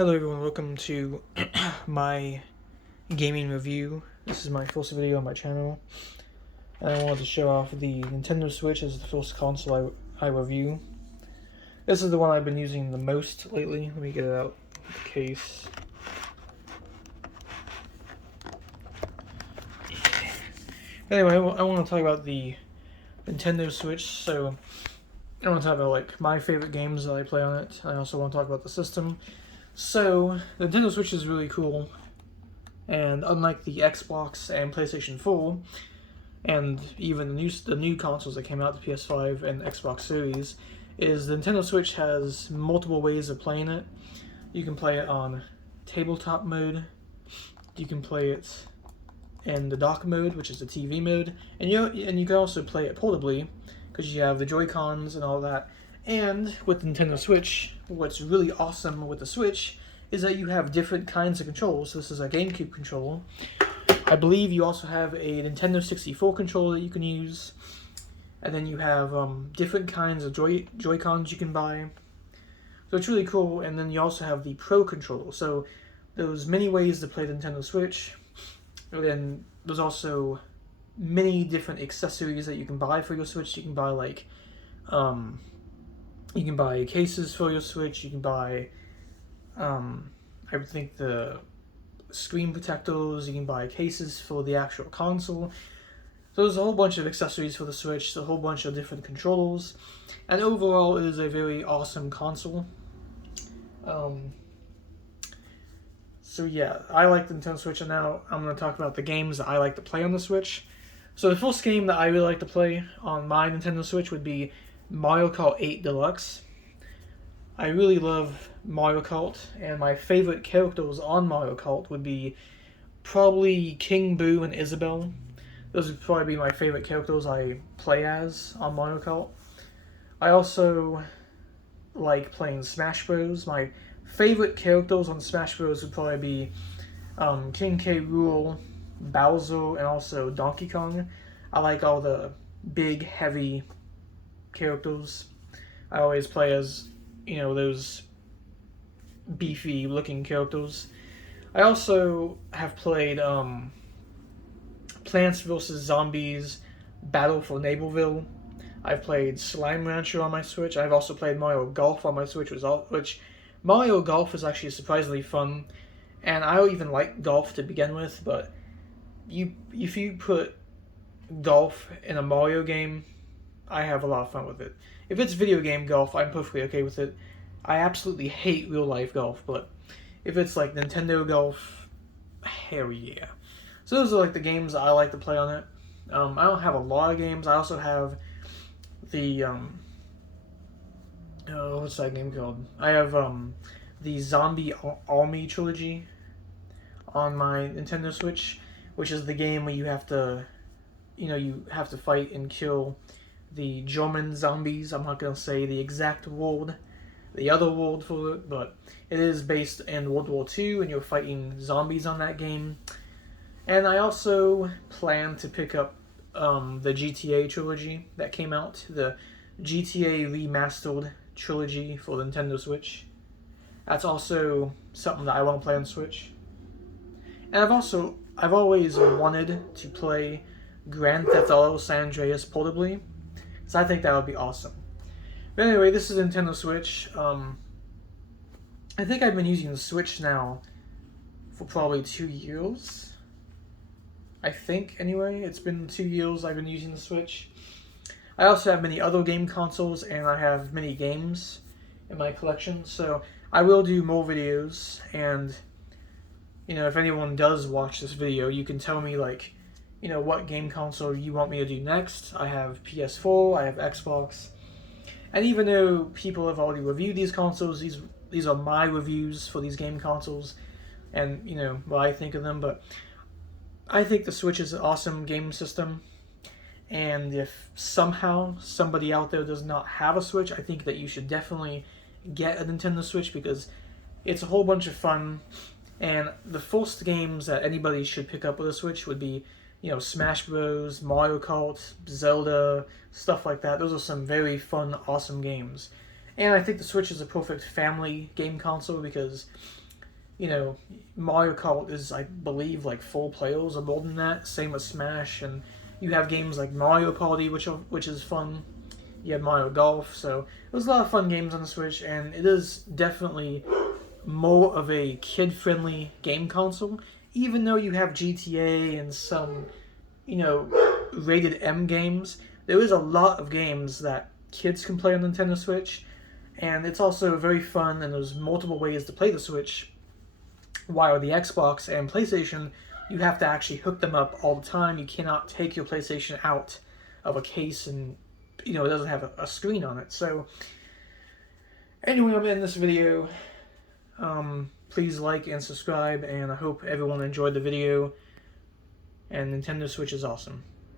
Hello everyone, welcome to my gaming review. This is my first video on my channel, and I wanted to show off the Nintendo Switch as the first console I review. This is the one I've been using the most lately. Let me get it out of the case. Anyway, I want to talk about the Nintendo Switch, so I want to talk about my favorite games that I play on it. I also want to talk about the system. So, the Nintendo Switch is really cool, and unlike the Xbox and PlayStation 4, and even the new consoles that came out, the PS5 and Xbox Series, is the Nintendo Switch has multiple ways of playing it. You can play it on tabletop mode, you can play it in the dock mode, which is the TV mode, and you can also play it portably, because you have the Joy-Cons and all that. And with the Nintendo Switch, what's really awesome with the Switch is that you have different kinds of controls. So this is a GameCube controller. I believe you also have a Nintendo 64 controller that you can use. And then you have different kinds of Joy-Cons you can buy. So it's really cool. And then you also have the Pro controller. So there's many ways to play the Nintendo Switch. And then there's also many different accessories that you can buy for your Switch. You can buy you can buy cases for your Switch. You can buy, I would think, the screen protectors. You can buy cases for the actual console. So there's a whole bunch of accessories for the Switch, a whole bunch of different controllers, and overall it is a very awesome console. So yeah, I like the Nintendo Switch, and now I'm going to talk about the games that I like to play on the Switch. So the first game that I really like to play on my Nintendo Switch would be Mario Kart 8 Deluxe. I really love Mario Kart, and my favorite characters on Mario Kart would be probably King Boo and Isabelle. Those would probably be my favorite characters I play as on Mario Kart. I also like playing Smash Bros. My favorite characters on Smash Bros. Would probably be King K. Rool, Bowser, and also Donkey Kong. I like all the big, heavy characters. I always play as, those beefy looking characters. I also have played Plants vs. Zombies Battle for Neighborville. I've played Slime Rancher on my Switch. I've also played Mario Golf on my Switch, which Mario Golf is actually surprisingly fun, and I don't even like golf to begin with, but if you put golf in a Mario game, I have a lot of fun with it. If it's video game golf, I'm perfectly okay with it. I absolutely hate real life golf, but if it's like Nintendo golf, hell yeah. So those are the games I like to play on it. I don't have a lot of games. I also have the what's that game called? I have the Zombie Army Trilogy on my Nintendo Switch, which is the game where you have to fight and kill the German zombies. I'm not going to say the exact world, the other world for it, but it is based in World War II, and you're fighting zombies on that game. And I also plan to pick up the GTA trilogy that came out, the GTA Remastered trilogy for the Nintendo Switch. That's also something that I want to play on Switch. And I've always wanted to play Grand Theft Auto San Andreas portably, so I think that would be awesome. But anyway, this is Nintendo Switch. I think I've been using the Switch now for probably 2 years. I think, anyway. It's been 2 years I've been using the Switch. I also have many other game consoles, and I have many games in my collection, so I will do more videos, and, if anyone does watch this video, you can tell me, what game console you want me to do next. I have PS4, I have Xbox, and even though people have already reviewed these consoles, these are my reviews for these game consoles, and, what I think of them, but I think the Switch is an awesome game system, and if somehow somebody out there does not have a Switch, I think that you should definitely get a Nintendo Switch, because it's a whole bunch of fun, and the first games that anybody should pick up with a Switch would be, Smash Bros, Mario Kart, Zelda, stuff like that. Those are some very fun, awesome games. And I think the Switch is a perfect family game console, because you know, Mario Kart is, I believe, like 4 players or more than that. Same with Smash, and you have games like Mario Party, which is fun. You have Mario Golf, so there's a lot of fun games on the Switch, and it is definitely more of a kid-friendly game console. Even though you have GTA and some, you know, rated M games, there is a lot of games that kids can play on Nintendo Switch, and it's also very fun. And there's multiple ways to play the Switch. While the Xbox and PlayStation, you have to actually hook them up all the time. You cannot take your PlayStation out of a case and, it doesn't have a screen on it. So anyway, I'm in this video. Please like and subscribe, and I hope everyone enjoyed the video. And Nintendo Switch is awesome.